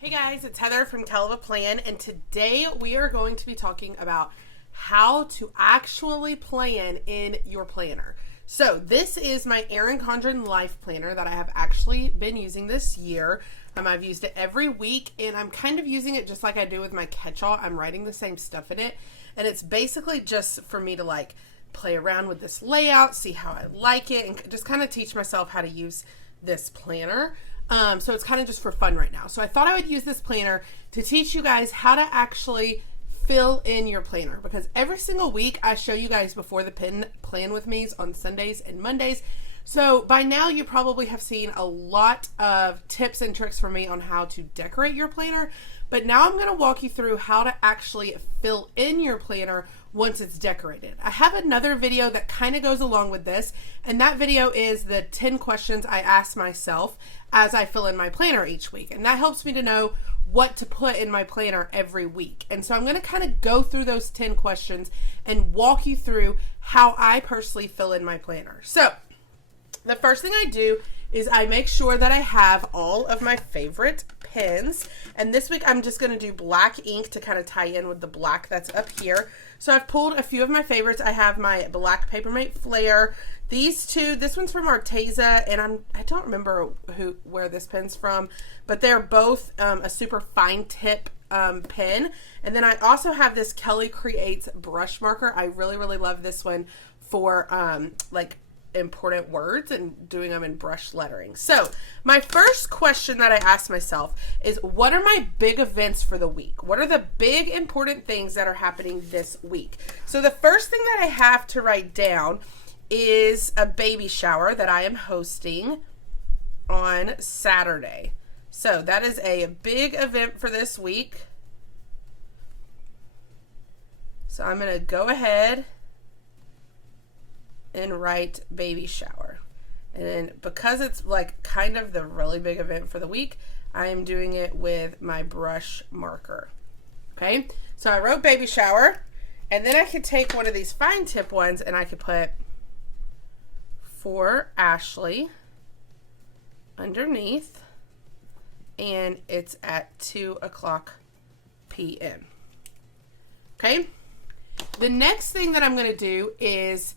Hey guys, it's Heather from Kell of a Plan, and today we are going to be talking about how to actually plan in your planner. So this is my Erin Condren Life Planner that I have actually been using this year. I've used it every week, and I'm kind of using it just like I do with my catch-all. I'm writing the same stuff in it, and it's basically just for me to like play around with this layout, see how I like it, and just kind of teach myself how to use this planner. So it's kind of just for fun right now. So I thought I would use this planner to teach you guys how to actually fill in your planner, because every single week I show you guys before the plan with me's on Sundays and Mondays. So by now you probably have seen a lot of tips and tricks from me on how to decorate your planner, but now I'm going to walk you through how to actually fill in your planner once it's decorated. I have another video that kind of goes along with this, and that video is the 10 questions I ask myself as I fill in my planner each week, and that helps me to know what to put in my planner every week. And so I'm going to kind of go through those 10 questions and walk you through how I personally fill in my planner. So the first thing I do is I make sure that I have all of my favorite pens. And this week I'm just going to do black ink to kind of tie in with the black that's up here. So I've pulled a few of my favorites. I have my black Papermate Flare. These two, this one's from Arteza, and I don't remember where this pen's from, but they're both a super fine tip pen. And then I also have this Kelly Creates brush marker. I really, really love this one for like important words and doing them in brush lettering. So my first question that I ask myself is, what are my big events for the week? What are the big important things that are happening this week? So the first thing that I have to write down is a baby shower that I am hosting on Saturday. So that is a big event for this week. So I'm going to go ahead and write baby shower. And then because it's like kind of the really big event for the week, I am doing it with my brush marker. Okay, so I wrote baby shower, and then I could take one of these fine tip ones and I could put for Ashley underneath, and it's at 2:00 p.m. Okay, the next thing that I'm going to do is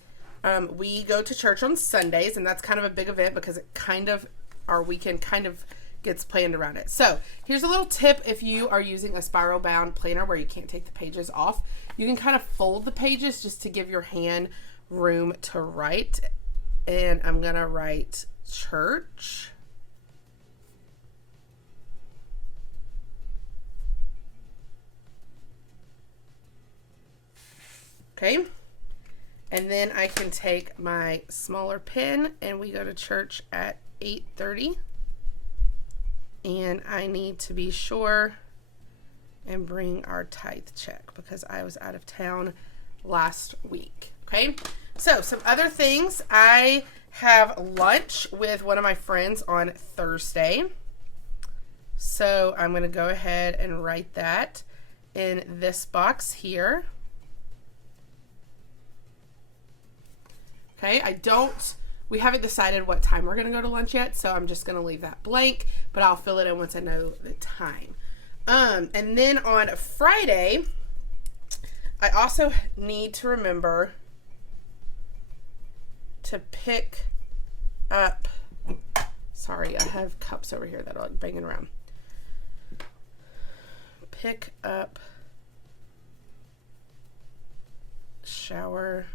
we go to church on Sundays, and that's kind of a big event because it kind of, our weekend kind of gets planned around it. So here's a little tip. If you are using a spiral bound planner where you can't take the pages off, you can kind of fold the pages just to give your hand room to write. And I'm going to write church. Okay. And then I can take my smaller pen, and we go to church at 8:30. And I need to be sure and bring our tithe check because I was out of town last week. Okay, so some other things. I have lunch with one of my friends on Thursday. So I'm going to go ahead and write that in this box here. Okay, we haven't decided what time we're going to go to lunch yet, so I'm just going to leave that blank, but I'll fill it in once I know the time. And then on Friday, I also need to remember to pick up, sorry, I have cups over here that are like banging around. Pick up shower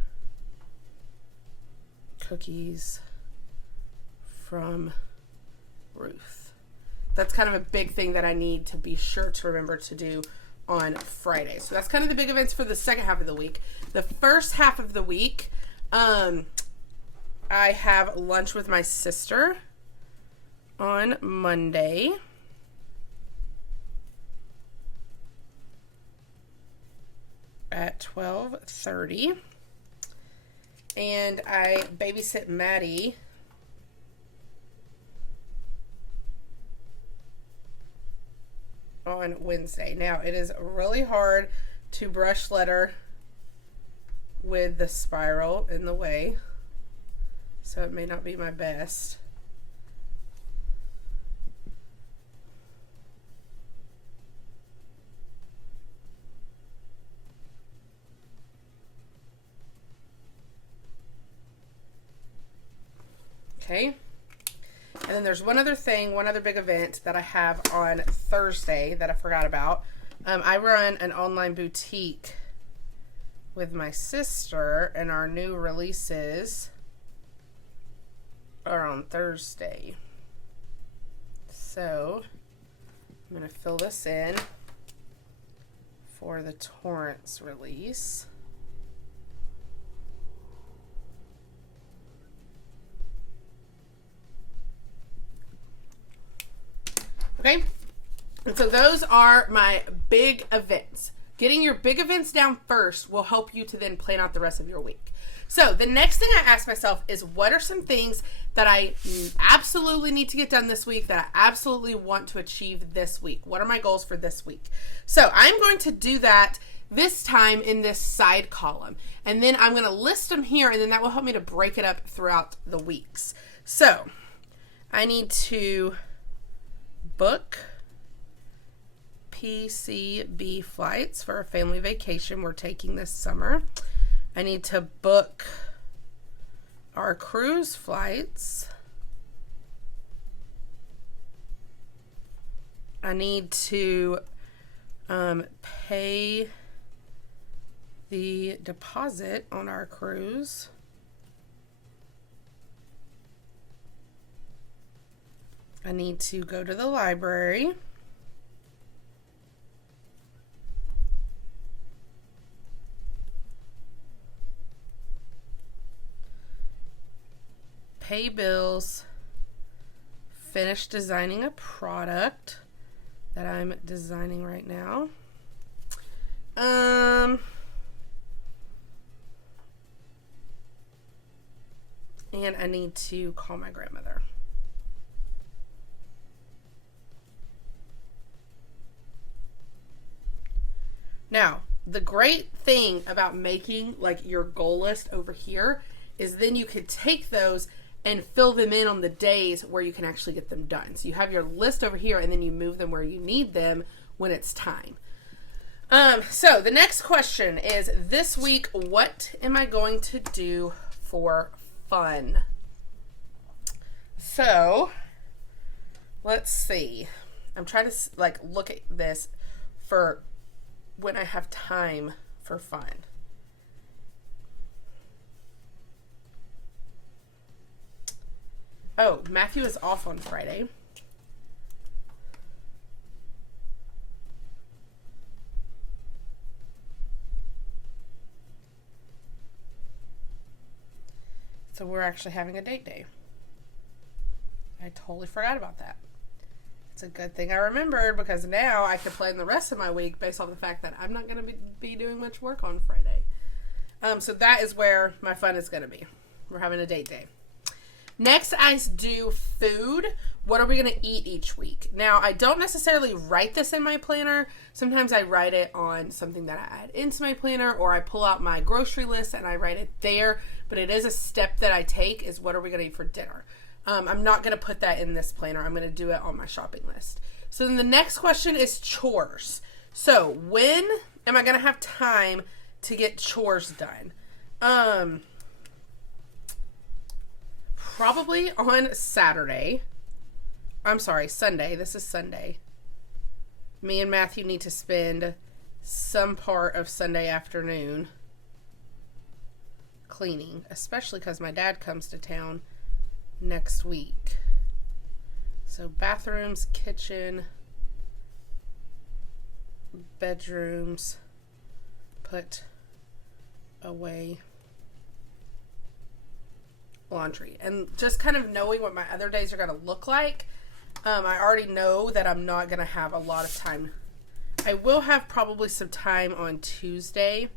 cookies from Ruth. That's kind of a big thing that I need to be sure to remember to do on Friday. So that's kind of the big events for the second half of the week. The first half of the week, I have lunch with my sister on Monday. At 12:30. And I babysit Maddie on Wednesday. Now, it is really hard to brush letter with the spiral in the way, so it may not be my best. Okay. And then there's one other thing, one other big event that I have on Thursday that I forgot about. I run an online boutique with my sister, and our new releases are on Thursday. So I'm going to fill this in for the Torrance release. Okay, and so those are my big events. Getting your big events down first will help you to then plan out the rest of your week. So the next thing I ask myself is, what are some things that I absolutely need to get done this week, that I absolutely want to achieve this week? What are my goals for this week? So I'm going to do that this time in this side column. And then I'm going to list them here, and then that will help me to break it up throughout the weeks. So I need to book PCB flights for a family vacation we're taking this summer. I need to book our cruise flights. I need to pay the deposit on our cruise. I need to go to the library. Pay bills. Finish designing a product that I'm designing right now. And I need to call my grandmother. Now, the great thing about making like your goal list over here is then you could take those and fill them in on the days where you can actually get them done. So you have your list over here, and then you move them where you need them when it's time. So the next question is, this week, what am I going to do for fun? So let's see. I'm trying to like look at this for when I have time for fun. Oh, Matthew is off on Friday. So we're actually having a date day. I totally forgot about that. It's a good thing I remembered, because now I can plan the rest of my week based on the fact that I'm not going to be doing much work on Friday. So that is where my fun is going to be. We're having a date day. Next, I do food. What are we going to eat each week? Now, I don't necessarily write this in my planner. Sometimes I write it on something that I add into my planner, or I pull out my grocery list and I write it there. But it is a step that I take, is what are we going to eat for dinner? I'm not going to put that in this planner. I'm going to do it on my shopping list. So then the next question is chores. So when am I going to have time to get chores done? Probably on Saturday. I'm sorry, Sunday. This is Sunday. Me and Matthew need to spend some part of Sunday afternoon cleaning, especially because my dad comes to town next week. So bathrooms, kitchen, bedrooms, put away, laundry. And just kind of knowing what my other days are going to look like, I already know that I'm not going to have a lot of time. I will have probably some time on Tuesday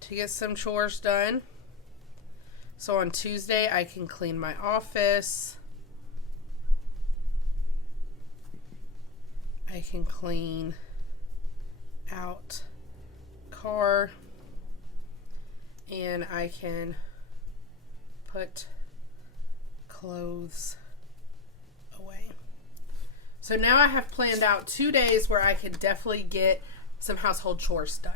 to get some chores done. So on Tuesday, I can clean my office. I can clean out car. And I can put clothes away. So now I have planned out 2 days where I can definitely get some household chores done.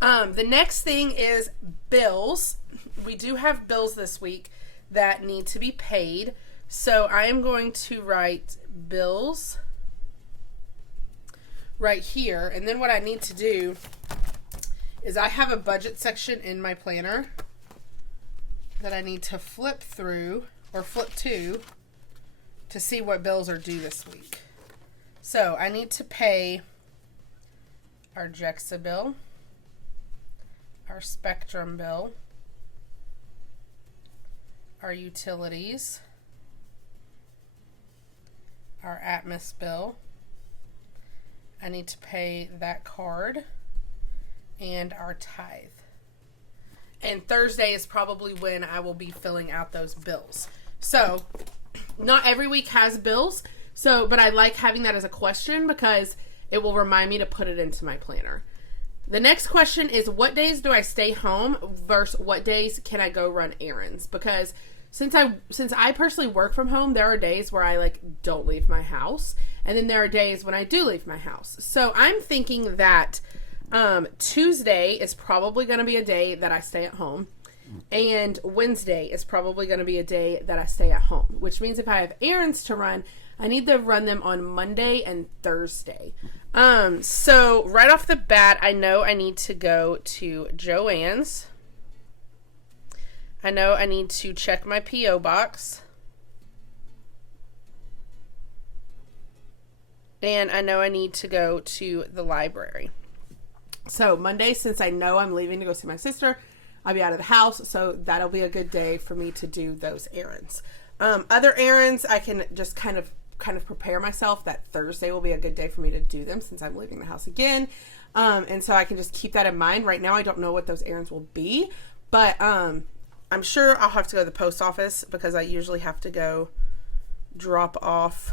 The next thing is bills. We do have bills this week that need to be paid. So I am going to write bills right here. And then what I need to do is I have a budget section in my planner that I need to flip through or flip to see what bills are due this week. So I need to pay our Jexa bill, our Spectrum bill, our utilities, our Atmos bill. I need to pay that card and our tithe. And Thursday is probably when I will be filling out those bills. So not every week has bills. But I like having that as a question because it will remind me to put it into my planner. The next question is, what days do I stay home versus what days can I go run errands? Because since I personally work from home, there are days where I don't leave my house, and then there are days when I do leave my house. So I'm thinking that Tuesday is probably going to be a day that I stay at home, and Wednesday is probably going to be a day that I stay at home, which means if I have errands to run, I need to run them on Monday and Thursday. So right off the bat, I know I need to go to Joann's. I know I need to check my P.O. box. And I know I need to go to the library. So Monday, since I know I'm leaving to go see my sister, I'll be out of the house. So that'll be a good day for me to do those errands. Other errands, I can just kind of prepare myself that Thursday will be a good day for me to do them since I'm leaving the house again. And so I can just keep that in mind. Right now, I don't know what those errands will be, but I'm sure I'll have to go to the post office because I usually have to go drop off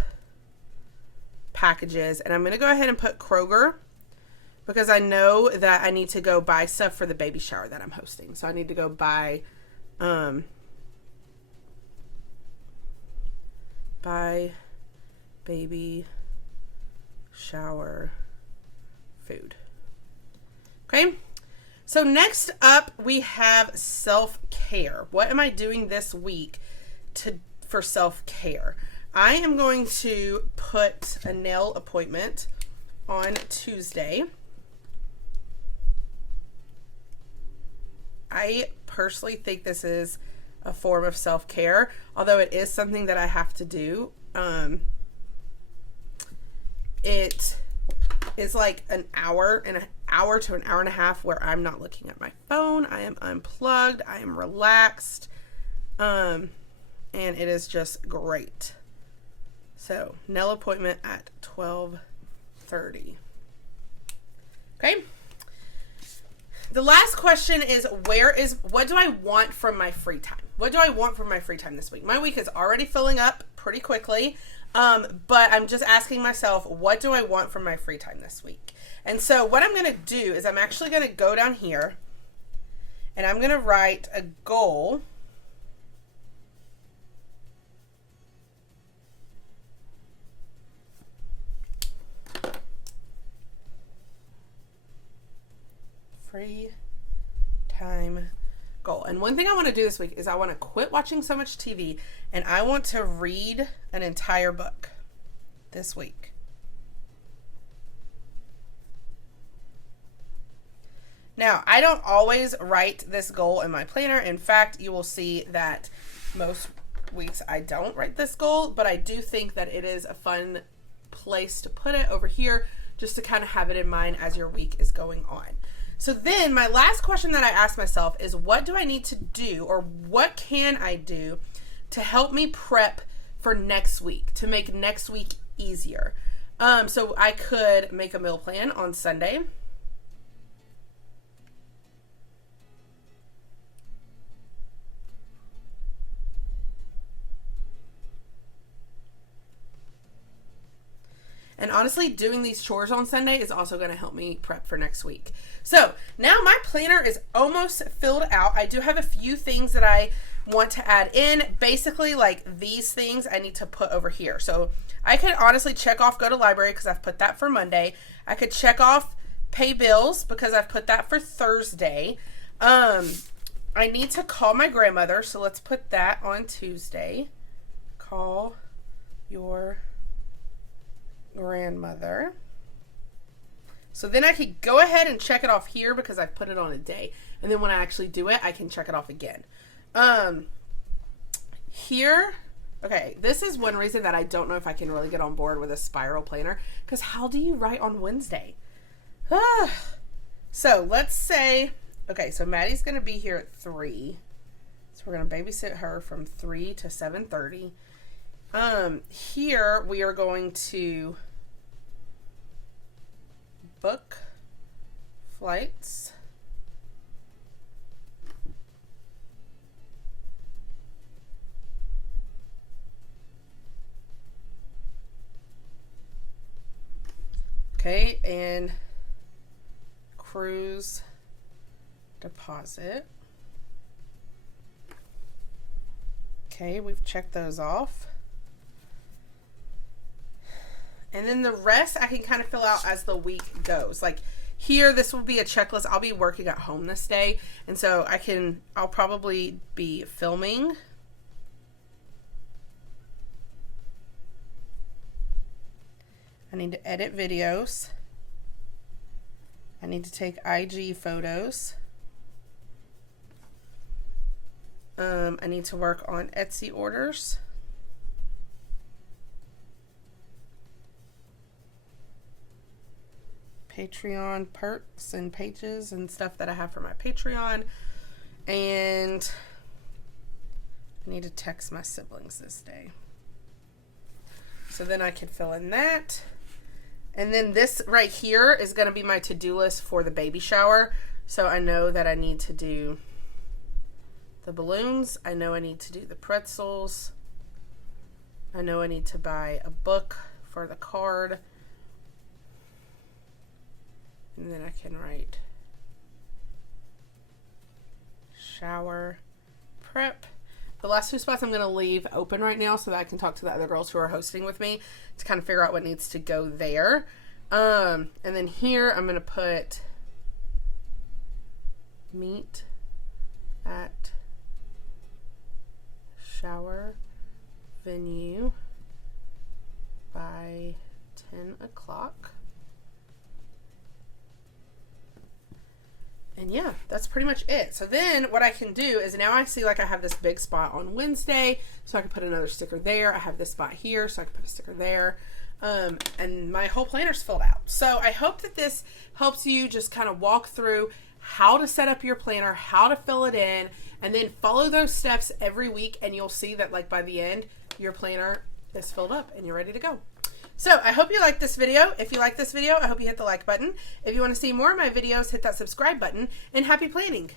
packages. And I'm going to go ahead and put Kroger because I know that I need to go buy stuff for the baby shower that I'm hosting. So I need to go buy baby shower food. Okay. So next up we have self-care. What am I doing this week for self-care? I am going to put a nail appointment on Tuesday. I personally think this is a form of self-care, although it is something that I have to do. It is like an hour to an hour and a half where I'm not looking at my phone. I am unplugged. I am relaxed. And it is just great. So, nail appointment at 12:30. Okay. The last question is, what do I want from my free time? What do I want from my free time this week? My week is already filling up pretty quickly. But I'm just asking myself, what do I want from my free time this week? And so what I'm going to do is I'm actually going to go down here and I'm going to write a goal. Free time goal. And one thing I want to do this week is I want to quit watching so much TV and I want to read an entire book this week. Now, I don't always write this goal in my planner. In fact, you will see that most weeks I don't write this goal, but I do think that it is a fun place to put it over here just to kind of have it in mind as your week is going on. So then my last question that I ask myself is, what do I need to do, or what can I do to help me prep for next week, to make next week easier? So I could make a meal plan on Sunday. And honestly, doing these chores on Sunday is also going to help me prep for next week. So now my planner is almost filled out. I do have a few things that I want to add in. Basically, like these things I need to put over here. So I could honestly check off go to library because I've put that for Monday. I could check off pay bills because I've put that for Thursday. I need to call my grandmother, so let's put that on Tuesday. Call your grandmother. So then I could go ahead and check it off here because I put it on a day. And then when I actually do it, I can check it off again. Here, okay, this is one reason that I don't know if I can really get on board with a spiral planner. Because how do you write on Wednesday? So let's say, okay, so Maddie's going to be here at 3. So we're going to babysit her from 3 to 7:30. Here we are going to book flights. Okay, and cruise deposit. Okay, we've checked those off. And then the rest I can kind of fill out as the week goes. Like here, this will be a checklist. I'll be working at home this day. And so I'll probably be filming. I need to edit videos. I need to take IG photos. I need to work on Etsy orders. Patreon perks and pages and stuff that I have for my Patreon. And I need to text my siblings this day. So then I can fill in that. And then this right here is going to be my to-do list for the baby shower. So I know that I need to do the balloons. I know I need to do the pretzels. I know I need to buy a book for the card. And then I can write shower prep. The last 2 spots I'm going to leave open right now so that I can talk to the other girls who are hosting with me to kind of figure out what needs to go there. And then here I'm going to put meet at shower venue by 10 o'clock. And yeah, that's pretty much it. So then what I can do is now I see like I have this big spot on Wednesday, so I can put another sticker there. I have this spot here, so I can put a sticker there. And my whole planner's filled out. So I hope that this helps you just kind of walk through how to set up your planner, how to fill it in, and then follow those steps every week, and you'll see that like by the end, your planner is filled up and you're ready to go. So I hope you liked this video. If you like this video, I hope you hit the like button. If you want to see more of my videos, hit that subscribe button, and happy planning.